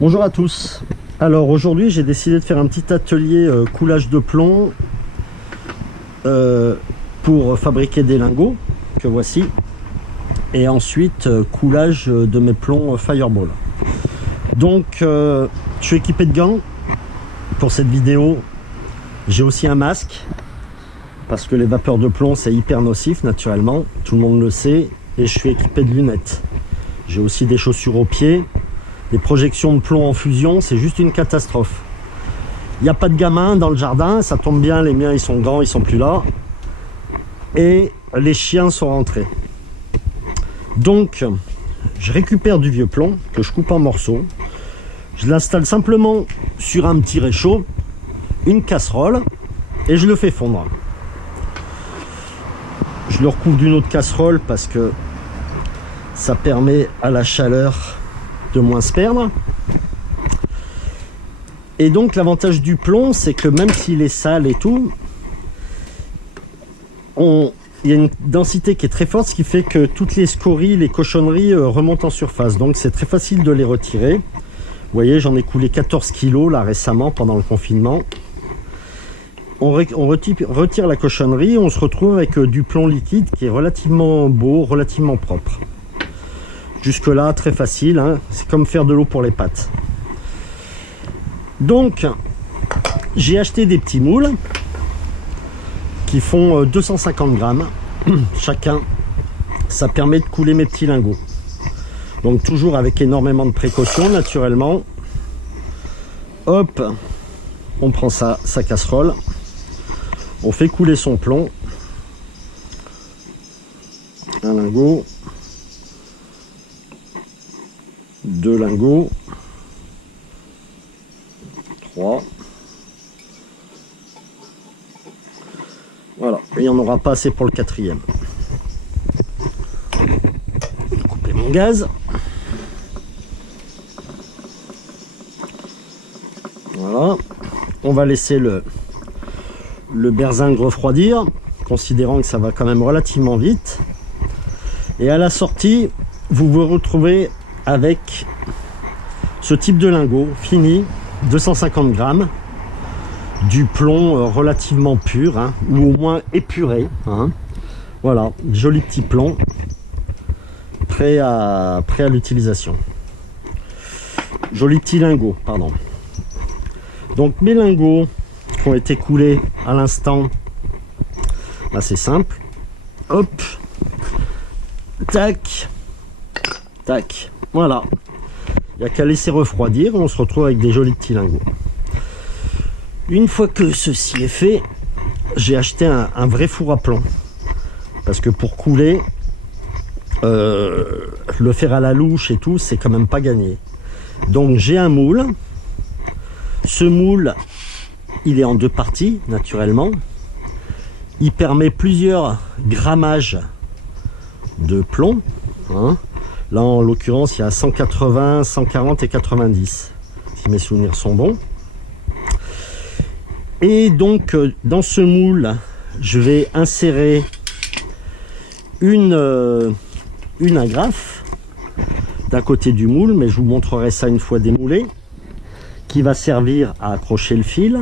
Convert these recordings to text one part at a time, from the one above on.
Bonjour à tous. Alors aujourd'hui j'ai décidé de faire un petit atelier coulage de plomb pour fabriquer des lingots que voici, et ensuite coulage de mes plombs Fireball. Donc je suis équipé de gants pour cette vidéo. J'ai aussi un masque parce que les vapeurs de plomb c'est hyper nocif naturellement, tout le monde le sait, et je suis équipé de lunettes. J'ai aussi des chaussures aux pieds. Les projections de plomb en fusion, c'est juste une catastrophe. Il n'y a pas de gamins dans le jardin, ça tombe bien, les miens ils sont grands, ils sont plus là. Et les chiens sont rentrés. Donc, je récupère du vieux plomb que je coupe en morceaux. Je l'installe simplement sur un petit réchaud, une casserole, et je le fais fondre. Je le recouvre d'une autre casserole parce que ça permet à la chaleur de moins se perdre. Et donc l'avantage du plomb, c'est que même s'il est sale et tout, il y a une densité qui est très forte, ce qui fait que toutes les scories, les cochonneries remontent en surface. Donc c'est très facile de les retirer. Vous voyez, j'en ai coulé 14 kilos là récemment pendant le confinement. On retire la cochonnerie, on se retrouve avec du plomb liquide qui est relativement beau, relativement propre. Jusque là très facile, hein. C'est comme faire de l'eau pour les pâtes. Donc j'ai acheté des petits moules qui font 250 grammes chacun. Ça permet de couler mes petits lingots, donc toujours avec énormément de précautions naturellement. Hop, on prend sa casserole, on fait couler son plomb, un lingot, deux lingots, 3. Voilà, et il n'y en aura pas assez pour le quatrième. Je vais couper mon gaz. Voilà, on va laisser le berzing refroidir, considérant que ça va quand même relativement vite. Et à la sortie, vous vous retrouvez avec ce type de lingot fini, 250 grammes, du plomb relativement pur, hein, ou au moins épuré, hein. Voilà, joli petit plomb prêt à l'utilisation. Joli petit lingot, pardon. Donc mes lingots qui ont été coulés à l'instant, là c'est simple, hop, tac, tac. Voilà, il n'y a qu'à laisser refroidir, on se retrouve avec des jolis petits lingots. Une fois que ceci est fait, j'ai acheté un vrai four à plomb, parce que pour couler, le faire à la louche et tout, c'est quand même pas gagné. Donc j'ai un moule. Ce moule, il est en deux parties naturellement. Il permet plusieurs grammages de plomb, hein. Là, en l'occurrence, il y a 180, 140 et 90, si mes souvenirs sont bons. Et donc, dans ce moule, je vais insérer une agrafe d'un côté du moule, mais je vous montrerai ça une fois démoulé, qui va servir à accrocher le fil,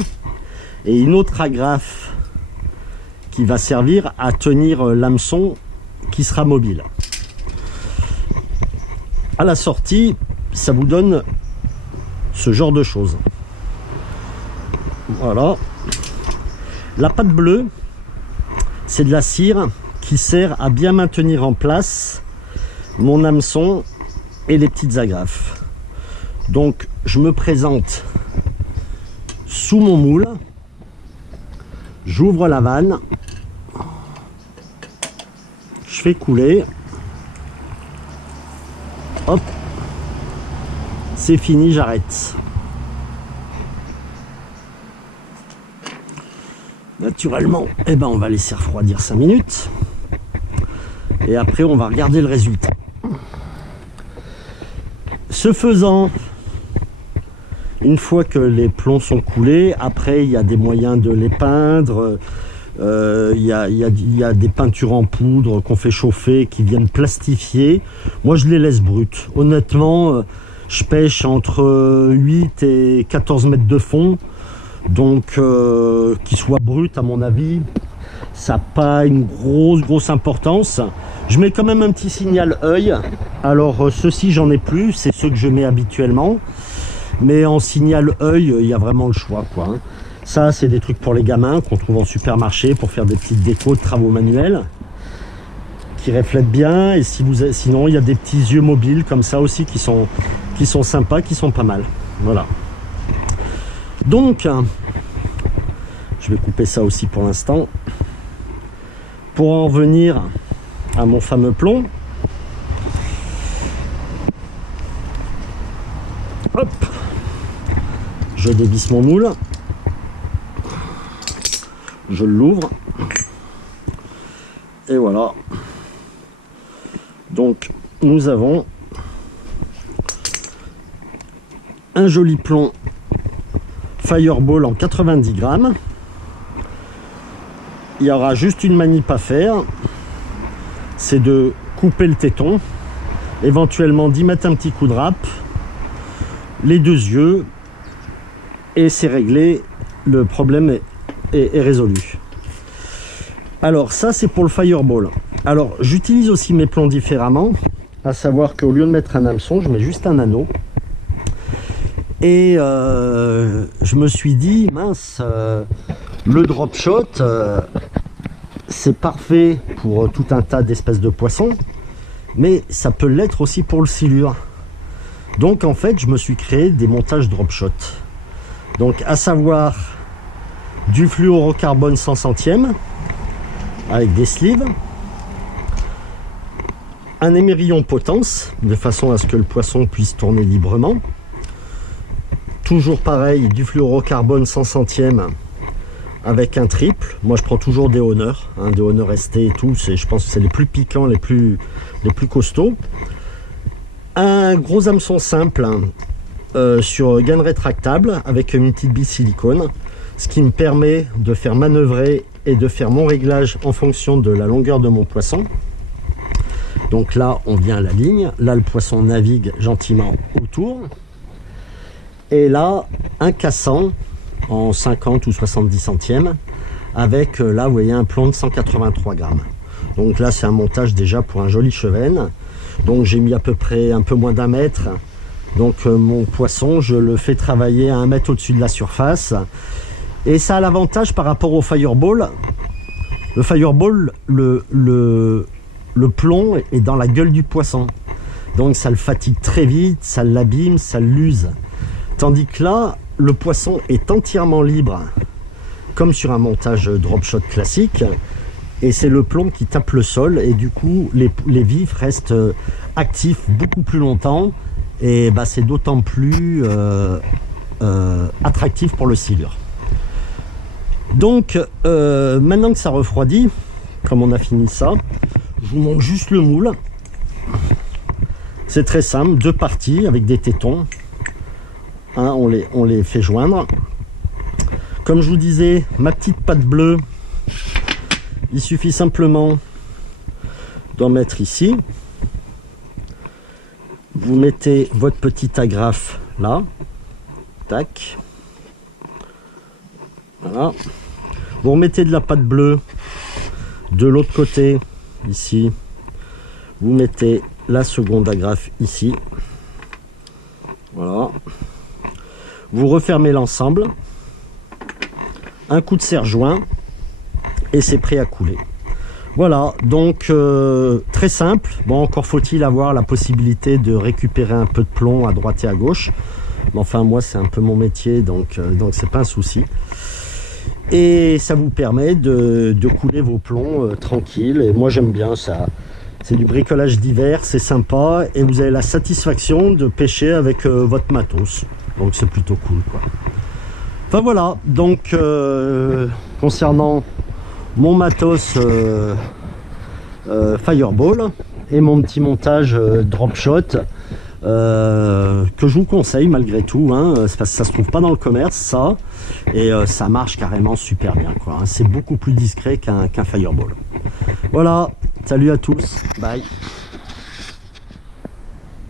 et une autre agrafe qui va servir à tenir l'hameçon qui sera mobile. À la sortie, ça vous donne ce genre de choses. Voilà. La pâte bleue, c'est de la cire qui sert à bien maintenir en place mon hameçon et les petites agrafes. Donc je me présente sous mon moule, j'ouvre la vanne, je fais couler. Hop, c'est fini, j'arrête. Naturellement, eh ben, on va laisser refroidir 5 minutes. Et après, on va regarder le résultat. Ce faisant, une fois que les plombs sont coulés, après, il y a des moyens de les peindre. Il y a des peintures en poudre qu'on fait chauffer, qui viennent plastifier. Moi je les laisse brutes. Honnêtement, Je pêche entre 8 et 14 mètres de fond, donc qu'il soit brut à mon avis, ça n'a pas une grosse importance. Je mets quand même un petit signal œil. Alors ceux-ci j'en ai plus, c'est ceux que je mets habituellement, mais en signal œil il y a vraiment le choix quoi. Ça c'est des trucs pour les gamins qu'on trouve en supermarché pour faire des petites décos de travaux manuels qui reflètent bien. Et si sinon il y a des petits yeux mobiles comme ça aussi qui sont sympas, qui sont pas mal. Voilà. Donc je vais couper ça aussi pour l'instant. Pour en revenir à mon fameux plomb, hop, je dévisse mon moule, je l'ouvre et voilà. Donc nous avons un joli plomb Fireball en 90 grammes. Il y aura juste une manip à faire, c'est de couper le téton, éventuellement d'y mettre un petit coup de râpe, les deux yeux, et c'est réglé, le problème est résolu. Alors ça c'est pour le Fireball. Alors j'utilise aussi mes plombs différemment, à savoir qu'au lieu de mettre un hameçon, je mets juste un anneau. Et je me suis dit, mince, le drop shot, c'est parfait pour tout un tas d'espèces de poissons, mais ça peut l'être aussi pour le silure. Donc en fait, je me suis créé des montages drop shot. Donc à savoir du fluorocarbone 100 centièmes avec des sleeves, un émerillon potence de façon à ce que le poisson puisse tourner librement. Toujours pareil, du fluorocarbone 100 centièmes avec un triple. Moi je prends toujours des honneurs, hein, des honneurs ST et tout, je pense que c'est les plus piquants, les plus costauds. Un gros hameçon simple sur gaine rétractable avec une petite bille silicone, ce qui me permet de faire manœuvrer et de faire mon réglage en fonction de la longueur de mon poisson. Donc là on vient à la ligne, là le poisson navigue gentiment autour. Et là, un cassant en 50 ou 70 centièmes avec, là, vous voyez, un plomb de 183 grammes. Donc là, c'est un montage déjà pour un joli chevenne. Donc j'ai mis à peu près un peu moins d'1 mètre. Donc mon poisson, je le fais travailler à 1 mètre au-dessus de la surface. Et ça a l'avantage par rapport au Fireball. Le Fireball, le plomb est dans la gueule du poisson. Donc ça le fatigue très vite, ça l'abîme, ça l'use. Tandis que là, le poisson est entièrement libre, comme sur un montage drop shot classique, et c'est le plomb qui tape le sol, et du coup, les vifs restent actifs beaucoup plus longtemps, et bah, c'est d'autant plus attractif pour le silure. Donc, maintenant que ça refroidit, comme on a fini ça, je vous montre juste le moule. C'est très simple, 2 parties avec des tétons. Hein, on les fait joindre. Comme je vous disais, ma petite pâte bleue, il suffit simplement d'en mettre ici. Vous mettez votre petite agrafe là. Tac. Voilà. Vous remettez de la pâte bleue de l'autre côté, ici. Vous mettez la seconde agrafe ici. Voilà. Vous refermez l'ensemble, un coup de serre-joint et c'est prêt à couler. Voilà, donc très simple. Bon, encore faut-il avoir la possibilité de récupérer un peu de plomb à droite et à gauche. Mais enfin, moi, c'est un peu mon métier, donc c'est pas un souci. Et ça vous permet de couler vos plombs tranquille. Et moi, j'aime bien ça. C'est du bricolage d'hiver, c'est sympa. Et vous avez la satisfaction de pêcher avec votre matos. Donc c'est plutôt cool quoi. Enfin voilà, donc concernant mon matos Fireball et mon petit montage drop shot que je vous conseille malgré tout, hein, parce que ça se trouve pas dans le commerce ça, et ça marche carrément super bien quoi, hein. C'est beaucoup plus discret qu'un Fireball. Voilà, salut à tous, bye.